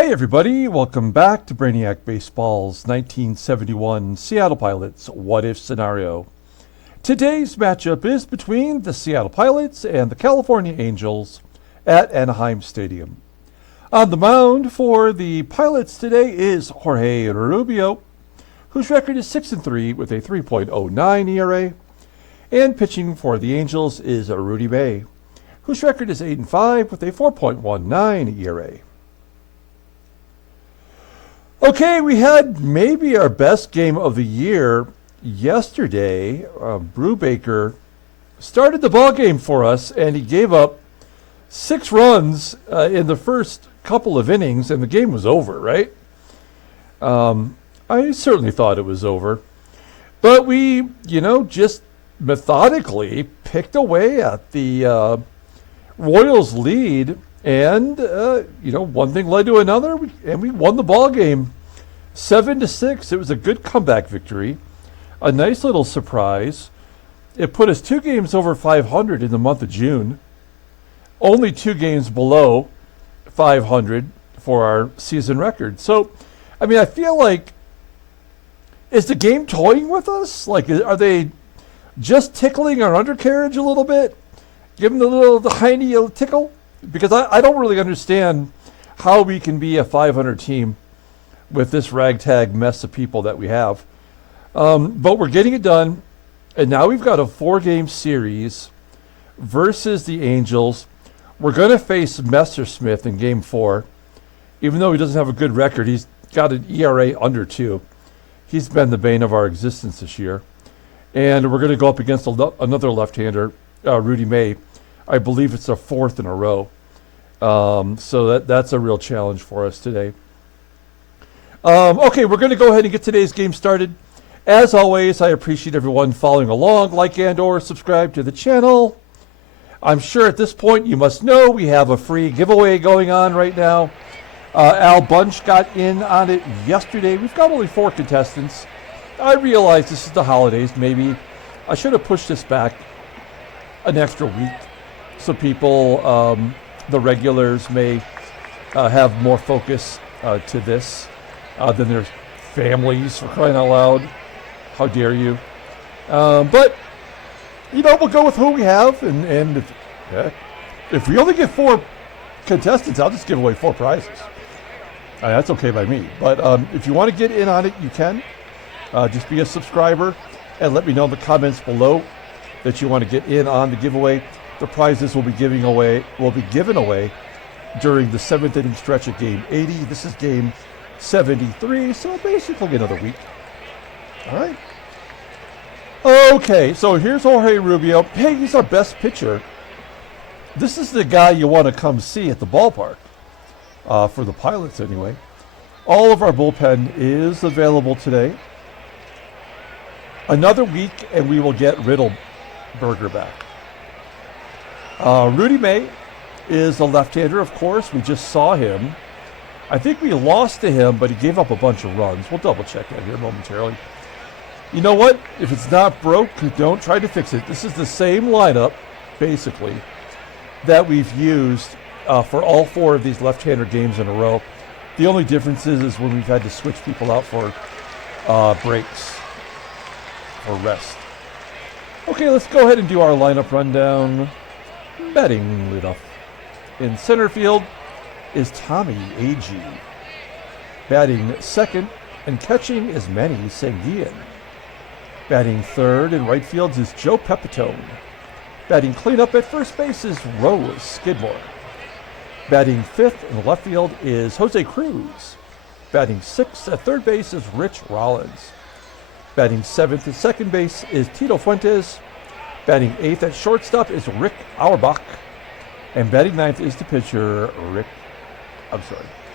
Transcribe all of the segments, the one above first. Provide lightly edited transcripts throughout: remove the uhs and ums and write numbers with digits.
Hey everybody, welcome back to Brainiac Baseball's 1971 Seattle Pilots What If Scenario. Today's matchup is between the Seattle Pilots and the California Angels at Anaheim Stadium. On the mound for the Pilots today is Jorge Rubio, whose record is 6-3 with a 3.09 ERA, and pitching for the Angels is Rudy, whose record is 8-5 with a 4.19 ERA. Okay, we had maybe our best game of the year yesterday. Brubaker started the ball game for us, and he gave up 6 runs in the first couple of innings, and the game was over, right? I certainly thought it was over. But we, just methodically picked away at the Royals' lead. And, one thing led to another, and we won the ball game 7-6. It was a good comeback victory, a nice little surprise. It put us 2 games over 500 in the month of June, only 2 games below 500 for our season record. So, I feel like, is the game toying with us? Like, are they just tickling our undercarriage a little bit? Give them the tiny tickle? Because I don't really understand how we can be a 500 team with this ragtag mess of people that we have. But we're getting it done, and now we've got a 4-game series versus the Angels. We're going to face Messersmith in Game 4. Even though he doesn't have a good record, he's got an ERA under 2. He's been the bane of our existence this year. And we're going to go up against another left-hander, Rudy May. I believe it's our 4th in a row. So that's a real challenge for us today. Okay, we're going to go ahead and get today's game started. As always, I appreciate everyone following along, like and or subscribe to the channel. I'm sure at this point you must know we have a free giveaway going on right now. Al Bunch got in on it yesterday. We've got only 4 contestants. I realize this is the holidays. Maybe I should have pushed this back an extra week, so people, the regulars, may have more focus to this than their families, for crying out loud. How dare you? But, we'll go with who we have, and if we only get 4 contestants, I'll just give away 4 prizes. That's okay by me. But if you want to get in on it, you can. Just be a subscriber and let me know in the comments below that you want to get in on the giveaway. The prizes will be given away during the 7th inning stretch of Game 80. This is Game 73, so basically another week. All right. Okay, so here's Jorge Rubio. Hey, he's our best pitcher. This is the guy you want to come see at the ballpark, for the Pilots anyway. All of our bullpen is available today. Another week, and we will get Riddleberger back. Rudy May is a left-hander, of course. We just saw him. I think we lost to him, but he gave up a bunch of runs. We'll double-check that here momentarily. You know what? If it's not broke, don't try to fix it. This is the same lineup, basically, that we've used for all 4 of these left-hander games in a row. The only difference is when we've had to switch people out for breaks or rest. Okay, let's go ahead and do our lineup rundown. Batting leadoff. In center field is Tommy Agee. Batting second and catching is Manny Sanguillen. Batting third in right field is Joe Pepitone. Batting cleanup at first base is Rose Skidmore. Batting fifth in left field is Jose Cruz. Batting sixth at third base is Rich Rollins. Batting seventh at second base is Tito Fuentes. Batting eighth at shortstop is Rick Auerbach. And batting ninth is the pitcher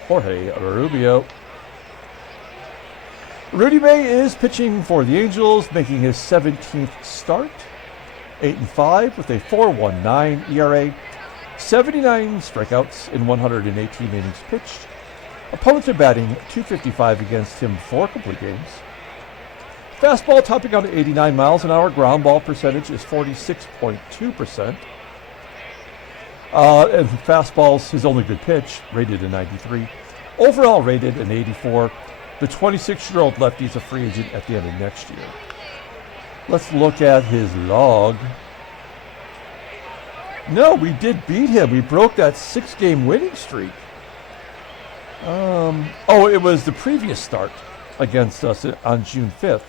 Jorge Rubio. Rudy May is pitching for the Angels, making his 17th start. 8-5 with a 4.19 ERA. 79 strikeouts in 118 innings pitched. Opponents are batting .255 against him 4 complete games. Fastball topping out at 89 miles an hour. Ground ball percentage is 46.2%. And fastball's his only good pitch, rated a 93. Overall rated an 84. The 26-year-old lefty is a free agent at the end of next year. Let's look at his log. No, we did beat him. We broke that 6-game winning streak. Oh, it was the previous start against us on June 5th,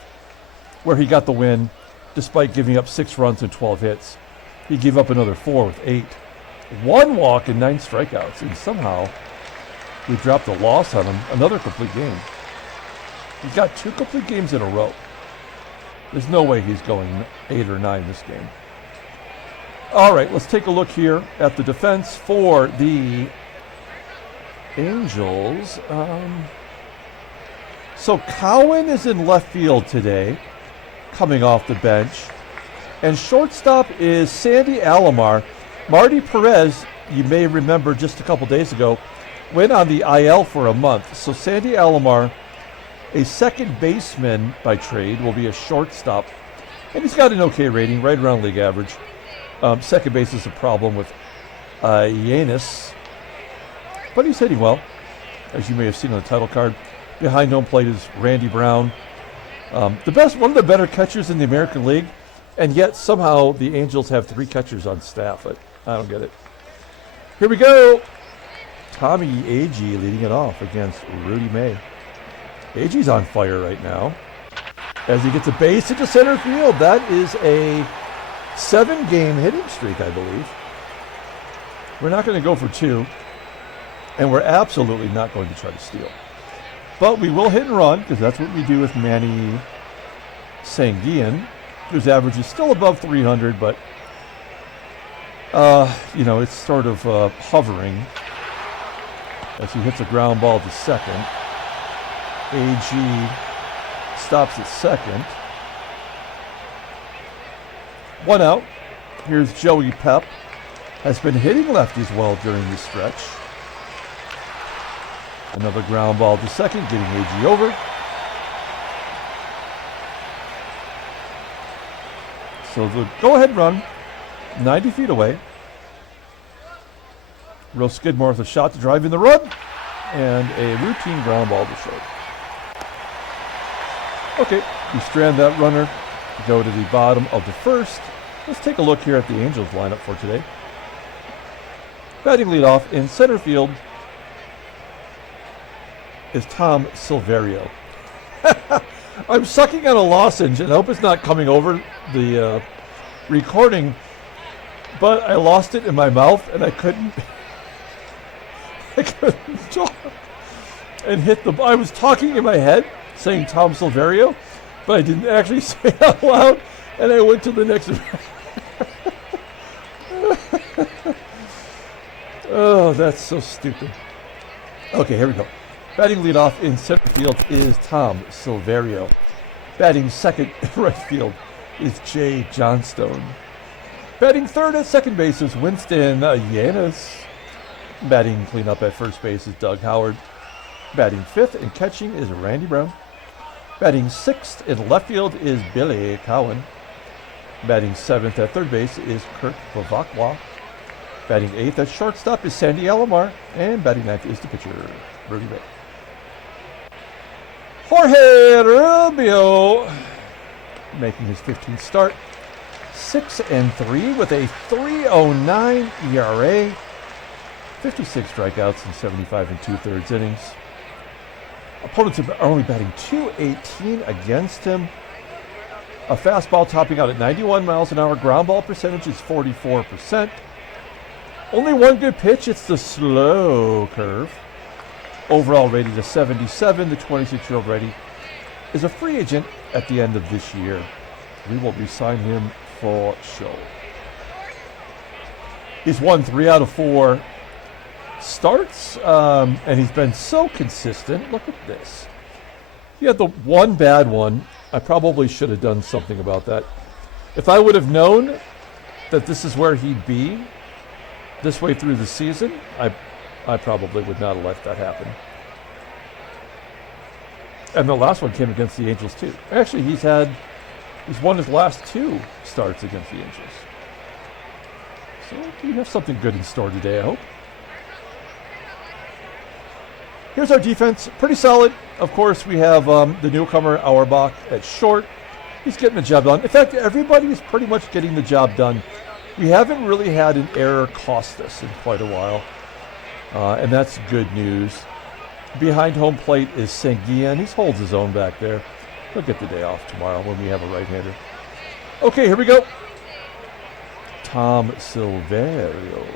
where he got the win despite giving up 6 runs and 12 hits. He gave up another 4 with 8. 1 walk and 9 strikeouts, and somehow we dropped a loss on him. Another complete game. He's got 2 complete games in a row. There's no way he's going 8 or 9 this game. All right, let's take a look here at the defense for the Angels. So Cowan is in left field today, coming off the bench. And shortstop is Sandy Alomar. Marty Perez, you may remember just a couple days ago, went on the IL for a month. So Sandy Alomar, a second baseman by trade, will be a shortstop. And he's got an okay rating, right around league average. Second base is a problem with Yannis. But he's hitting well, as you may have seen on the title card. Behind home plate is Randy Brown. One of the better catchers in the American League. And yet somehow the Angels have 3 catchers on staff. I don't get it. Here we go. Tommy Agee leading it off against Rudy May. Agee's on fire right now as he gets a base into center field. That is a 7-game hitting streak, I believe. We're not going to go for 2, and we're absolutely not going to try to steal. But we will hit and run, because that's what we do with Manny Sanguian, whose average is still above 300, but it's sort of hovering as he hits a ground ball to second. AG stops at second. 1 out. Here's Joey Pep. Has been hitting lefties well during this stretch. Another ground ball to second, getting AG over. So the go-ahead run, 90 feet away. Real Skidmore with a shot to drive in the run, and a routine ground ball to short. Okay, we strand that runner, go to the bottom of the first. Let's take a look here at the Angels lineup for today. Batting leadoff in center field is Tom Silverio. I'm sucking on a lozenge, and I hope it's not coming over the recording, but I lost it in my mouth, and I couldn't talk and hit the. I was talking in my head, saying Tom Silverio, but I didn't actually say it out loud, and I went to the next. Oh, that's so stupid. Okay, here we go. Batting leadoff in center field is Tom Silverio. Batting second right field is Jay Johnstone. Batting third at second base is Winston Yannis. Batting cleanup at first base is Doug Howard. Batting fifth and catching is Randy Brown. Batting sixth in left field is Billy Cowan. Batting seventh at third base is Kurt BEVACQUA. Batting eighth at shortstop is Sandy Alomar. And batting ninth is the pitcher, Rudy. Jorge Rubio making his 15th start. 6-3 with a 3.09 ERA. 56 strikeouts in 75 2/3 innings. Opponents are only batting .218 against him. A fastball topping out at 91 miles an hour. Ground ball percentage is 44%. Only one good pitch. It's the slow curve. Overall rated is 77. The 26-year-old righty is a free agent at the end of this year. We will re-sign him for sure. He's won 3 out of 4 starts, and he's been so consistent. Look at this. He had the one bad one. I probably should have done something about that. If I would have known that this is where he'd be this way through the season, I probably would not have let that happen. And the last one came against the Angels too. Actually, he's won his last 2 starts against the Angels. So we have something good in store today, I hope. Here's our defense. Pretty solid. Of course, we have the newcomer, Auerbach, at short. He's getting the job done. In fact, everybody is pretty much getting the job done. We haven't really had an error cost us in quite a while. And that's good news. Behind home plate is Sanguian. He holds his own back there. He'll get the day off tomorrow when we have a right-hander. Okay, here we go. Tom Silverio.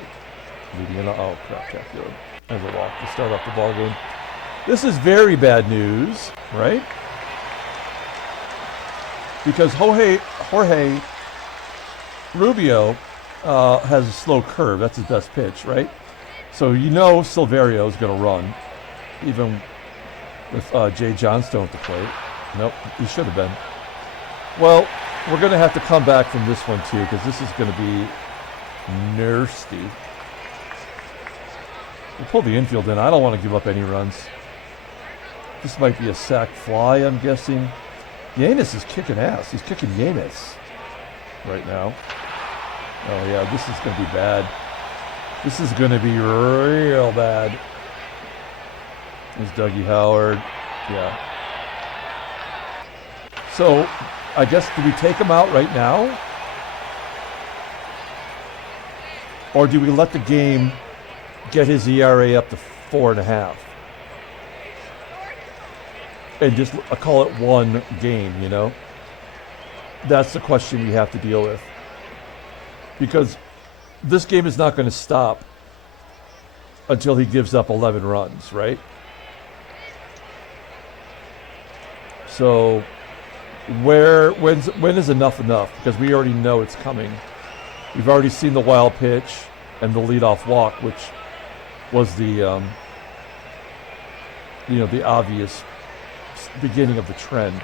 Leading in. Oh, crap. As a walk to start off the ball game. This is very bad news, right? Because Jorge Rubio has a slow curve. That's his best pitch, right? So you know Silverio is going to run, even with Jay Johnstone at the plate. Nope, he should have been. Well, we're going to have to come back from this one, too, because this is going to be nasty. We pull the infield in. I don't want to give up any runs. This might be a sac fly, I'm guessing. Yanez is kicking ass. He's kicking Yanez right now. Oh, yeah, this is going to be bad. This is going to be real bad. There's Dougie Howard. Yeah. So, I guess, do we take him out right now? Or do we let the game get his ERA up to 4.5? And just call it one game, you know? That's the question we have to deal with. Because this game is not going to stop until he gives up 11 runs, right? So when is enough? Because we already know it's coming. We've already seen the wild pitch and the leadoff walk, which was the the obvious beginning of the trend.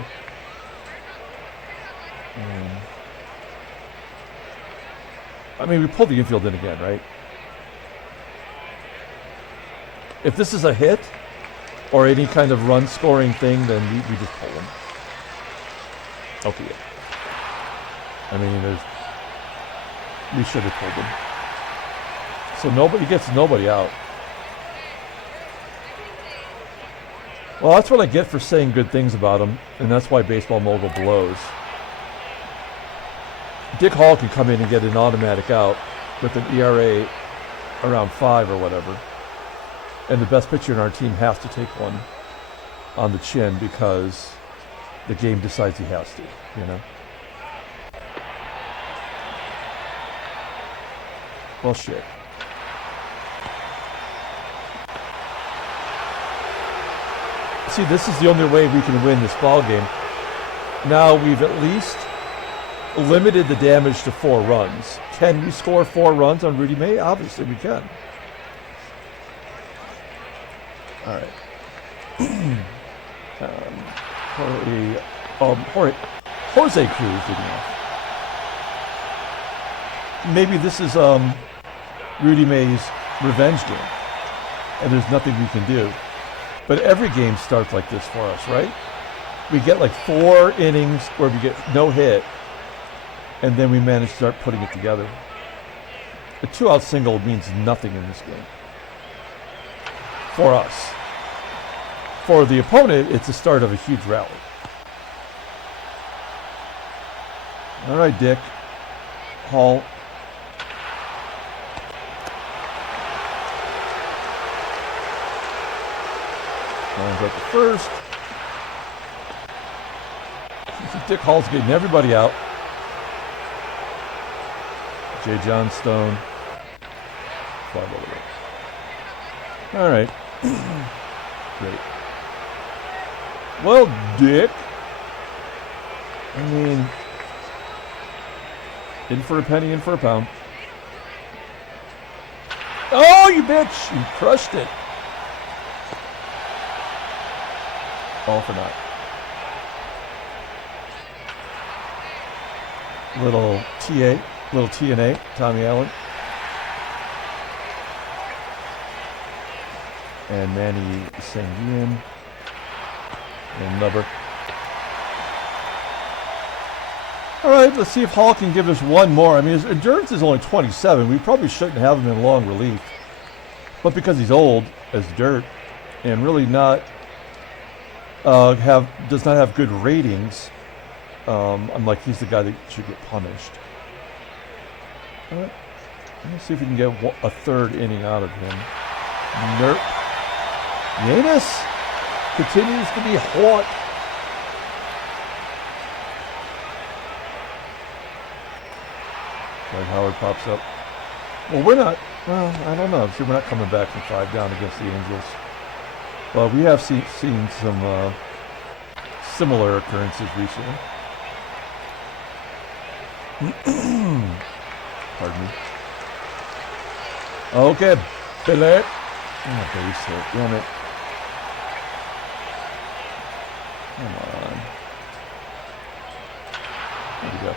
I mean, we pulled the infield in again, right? If this is a hit or any kind of run-scoring thing, then we just pull him. Okay. I mean, we should have pulled him. So nobody gets nobody out. Well, that's what I get for saying good things about him, and that's why Baseball Mogul blows. Dick Hall can come in and get an automatic out with an ERA around 5 or whatever. And the best pitcher in our team has to take one on the chin because the game decides he has to, you know? Well, shit. See, this is the only way we can win this ball game. Now we've at least limited the damage to 4 runs. Can we score 4 runs on Rudy May? Obviously we can. All right. Jose Cruz didn't know. Maybe this is Rudy May's revenge game, and there's nothing we can do. But every game starts like this for us, right? We get like 4 innings where we get no hit, and then we manage to start putting it together. A 2-out single means nothing in this game. For us. For the opponent, it's the start of a huge rally. All right, Dick. Hall. Lines up the first. Dick Hall's getting everybody out. Jay Johnstone. Fly ball away. All right. Great. Well, Dick. I mean, in for a penny, in for a pound. Oh, you bitch! You crushed it. All for naught. Little TNA, Tommy Allen. And Manny Sanguian. And Nubber. All right, let's see if Hall can give us one more. I mean, his endurance is only 27. We probably shouldn't have him in long relief. But because he's old as dirt and really not does not have good ratings. I'm like, he's the guy that should get punished. But let's see if we can get a third inning out of him. Nerp. Yanis continues to be hot. Like Howard pops up. Well, we're not. Well, I don't know. See, we're not coming back from 5 down against the Angels. Well, we have seen some similar occurrences recently. Pardon me. Okay, Billet. Oh, base hit. Damn it. Come on. There we go.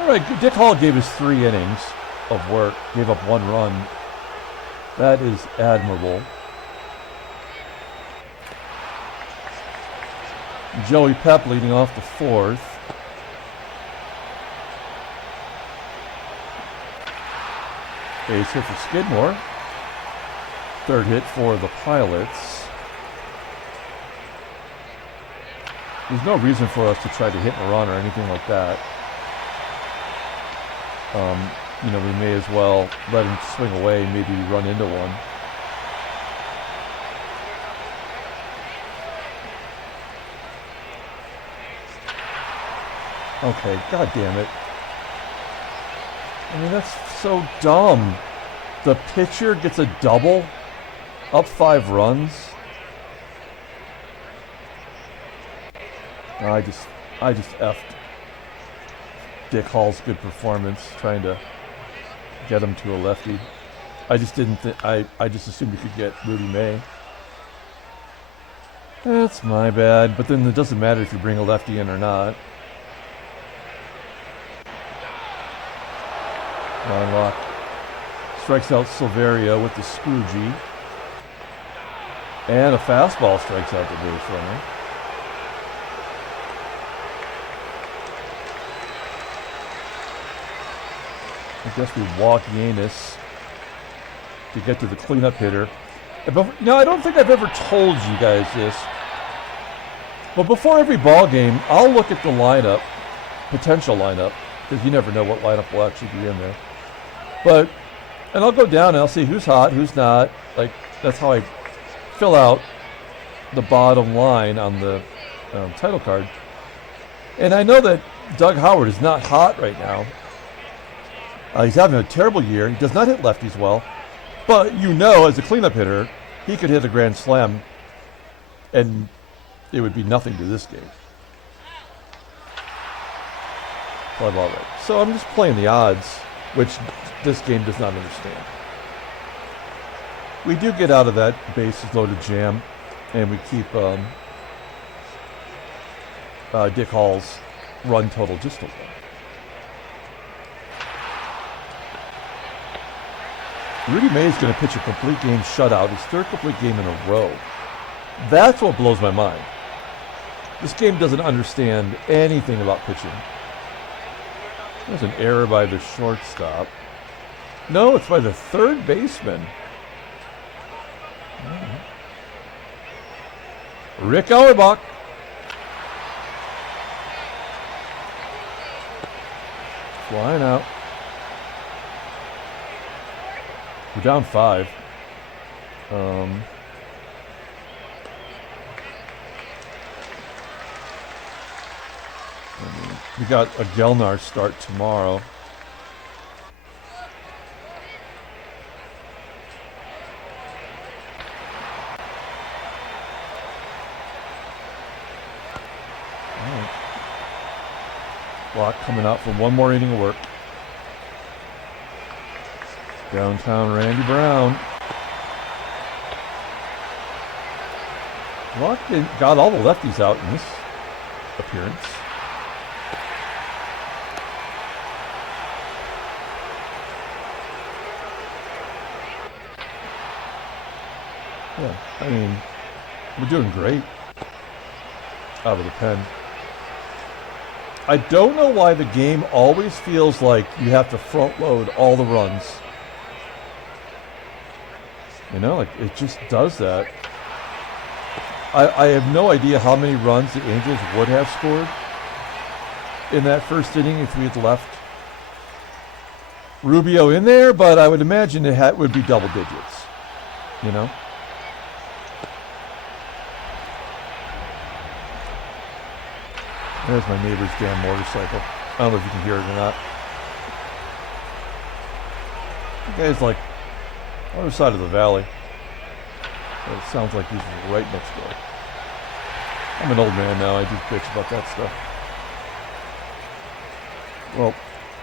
All right, Dick Hall gave us 3 innings of work, gave up 1 run. That is admirable. Joey Pep leading off the 4th. Base hit for Skidmore. 3rd hit for the Pilots. There's no reason for us to try to hit and run or anything like that. You know, we may as well let him swing away, maybe run into one. Okay, god damn it. I mean, that's so dumb. The pitcher gets a double, up 5 runs. I just effed Dick Hall's good performance trying to get him to a lefty. I just didn't I just assumed he could get Rudy May. That's my bad, but then it doesn't matter if you bring a lefty in or not. Ron strikes out Silverio with the Scroogey. And a fastball strikes out the base runner. I guess we walk Yanis to get to the cleanup hitter. No, I don't think I've ever told you guys this. But before every ball game, I'll look at the lineup, potential lineup, because you never know what lineup will actually be in there. And I'll go down and I'll see who's hot, who's not. Like, that's how I fill out the bottom line on the title card. And I know that Doug Howard is not hot right now. He's having a terrible year. He does not hit lefties well. But you know, as a cleanup hitter, he could hit a grand slam and it would be nothing to this game. Fly ball right. So I'm just playing the odds, which this game does not understand. We do get out of that bases loaded jam, and we keep Dick Hall's run total just a little. Rudy May is going to pitch a complete game shutout, his 3rd complete game in a row. That's what blows my mind. This game doesn't understand anything about pitching. There's an error by the shortstop. No, it's by the 3rd baseman. Rick Auerbach. Flying out. We're down 5. We got a GELNAR start tomorrow. Block coming out for one more inning of work. Downtown Randy Brown. Block got all the lefties out in this appearance. Yeah, I mean, we're doing great out of the pen. I don't know why the game always feels like you have to front load all the runs. You know, like it just does that. I have no idea how many runs the Angels would have scored in that first inning if we had left Rubio in there, but I would imagine it would be double digits, you know? There's my neighbor's damn motorcycle. I don't know if you can hear it or not. The guy's like on the other side of the valley. So it sounds like he's right next door. I'm an old man now. I do bitch about that stuff. Well,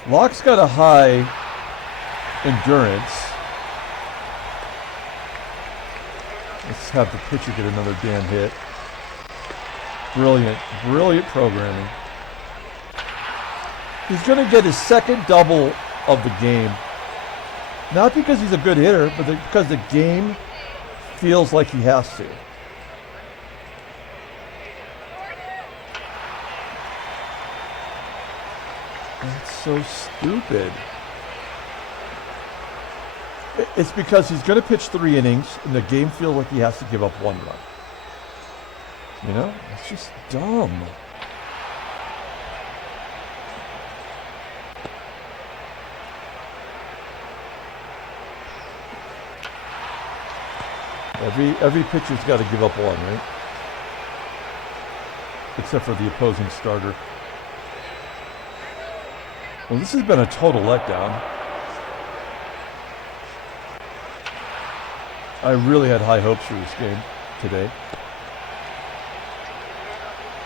Locke's got a high endurance. Let's have the pitcher get another damn hit. Brilliant, brilliant programming. He's going to get his second double of the game. Not because he's a good hitter, but because the game feels like he has to. That's so stupid. It's because he's going to pitch 3 innings, and the game feels like he has to give up 1 run. You know? It's just dumb. Every pitcher's got to give up 1, right? Except for the opposing starter. Well, this has been a total letdown. I really had high hopes for this game today.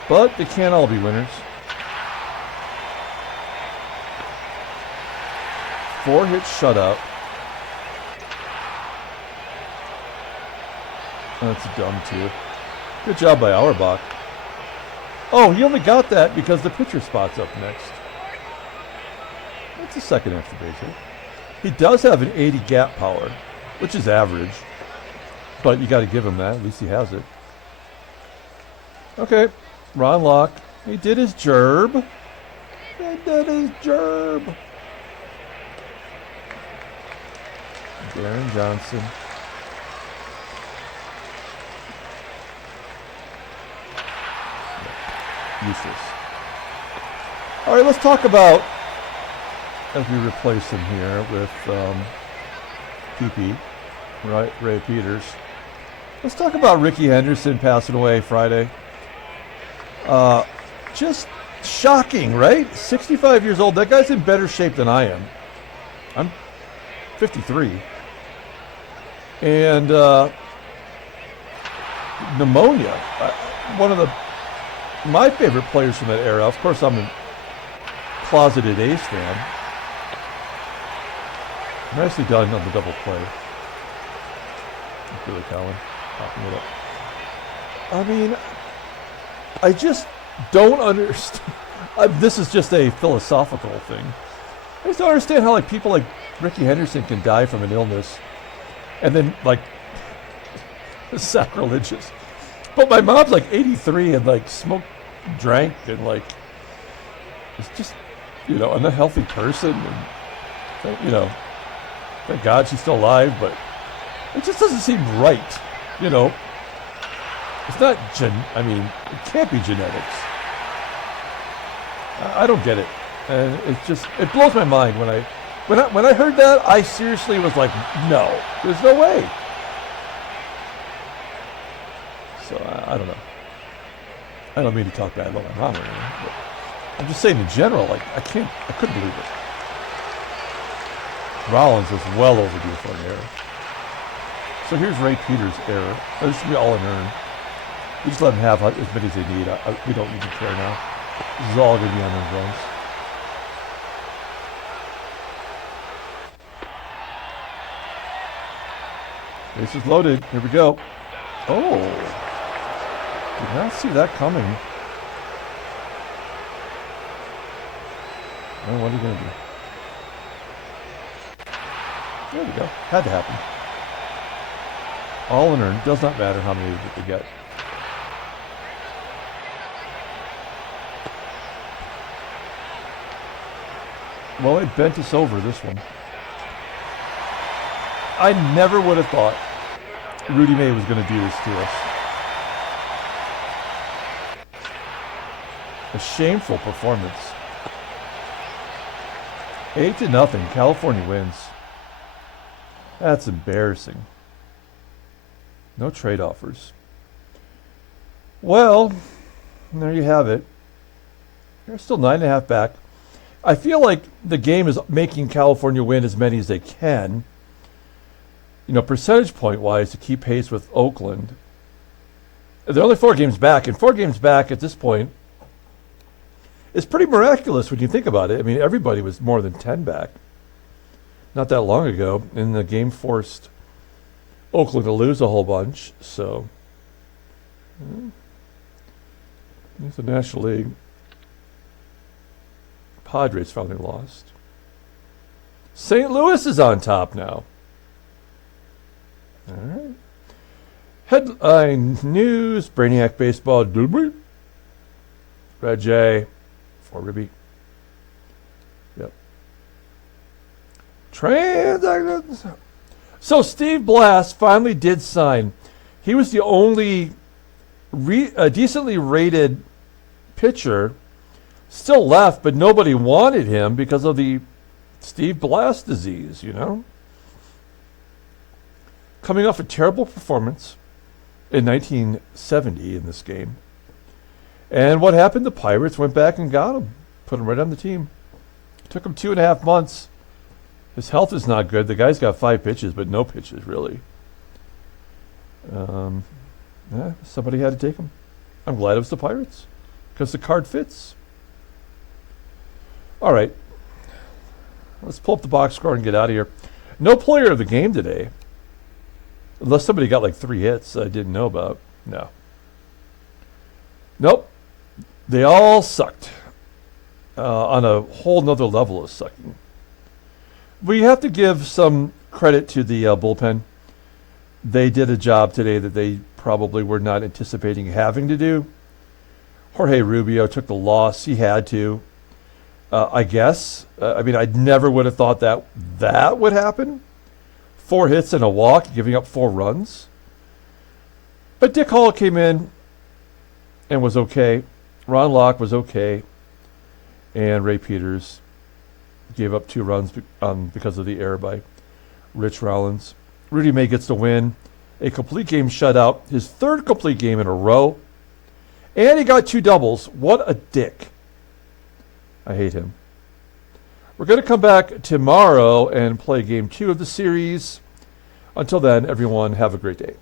But they can't all be winners. 4-hit shutout. That's dumb too. Good job by Auerbach. Oh, he only got that because the pitcher spot's up next. That's a second extra base hit. He does have an 80 gap power, which is average. But you got to give him that. At least he has it. Okay. Ron Locke. He did his gerb. He did his gerb. Deron Johnson. Useless. All right, let's talk about, as we replace him here with PP, right? Ray Peters. Let's talk about Ricky Henderson passing away Friday. Just shocking, right? 65 years old. That guy's in better shape than I am. I'm 53. And pneumonia. One of my favorite players from that era. Of course, I'm a closeted A's fan. Nicely done on the double play. Billy Cowan popping it up. I mean, I just don't understand. This is just a philosophical thing. I just don't understand how like people like Ricky Henderson can die from an illness, and then like it's sacrilegious. But my mom's like 83 and like smoked, drank, and like it's just, you know, an unhealthy person. And you know, thank God she's still alive, but it just doesn't seem right. You know, it's not I mean, it can't be genetics. I don't get it, and it's just it blows my mind when I heard that. I seriously was like, no, there's no way. So I don't know. I don't mean to talk bad about my mom or anything, but I'm just saying in general, like I couldn't believe it. Rollins was well overdue for an error. So here's Ray Peters' error. This should be all an earn. We just let them have as many as they need. We don't need to care now. This is all going to be on their runs. Base is loaded. Here we go. Oh. Did not see that coming. Oh, what are you going to do? There we go. Had to happen. All in earn. Does not matter how many that they get. Well, it bent us over, this one. I never would have thought Rudy May was going to do this to us. A shameful performance. 8-0, California wins. That's embarrassing. No trade offers. Well, there you have it. They're still 9.5 back. I feel like the game is making California win as many as they can. You know, percentage point wise, to keep pace with Oakland. They're only 4 games back, and 4 games back at this point is pretty miraculous when you think about it. I mean, everybody was more than 10 back not that long ago, and the game forced Oakland to lose a whole bunch. So, it's the National League. Padres finally lost. St. Louis is on top now. All right. Headline news: Brainiac baseball. Red J for Ruby. Yep. Transactions. So Steve Blass finally did sign. He was the only decently rated pitcher still left, but nobody wanted him because of the Steve Blass disease, you know? Coming off a terrible performance in 1970 in this game. And what happened? The Pirates went back and got him. Put him right on the team. It took him 2.5 months. His health is not good. The guy's got 5 pitches, but no pitches, really. Somebody had to take him. I'm glad it was the Pirates, because the card fits. All right. Let's pull up the box score and get out of here. No player of the game today. Unless somebody got like 3 hits I didn't know about. No. Nope. They all sucked. On a whole nother level of sucking. We have to give some credit to the bullpen. They did a job today that they probably were not anticipating having to do. Jorge Rubio took the loss. He had to. I guess. I mean, I never would have thought that would happen. 4 hits and a walk, giving up 4 runs. But Dick Hall came in and was okay. Ron Locke was okay. And Ray Peters gave up 2 runs because of the error by Rich Rollins. Rudy May gets the win. A complete game shutout. His 3rd complete game in a row. And he got 2 doubles. What a dick. I hate him. We're going to come back tomorrow and play game 2 of the series. Until then, everyone, have a great day.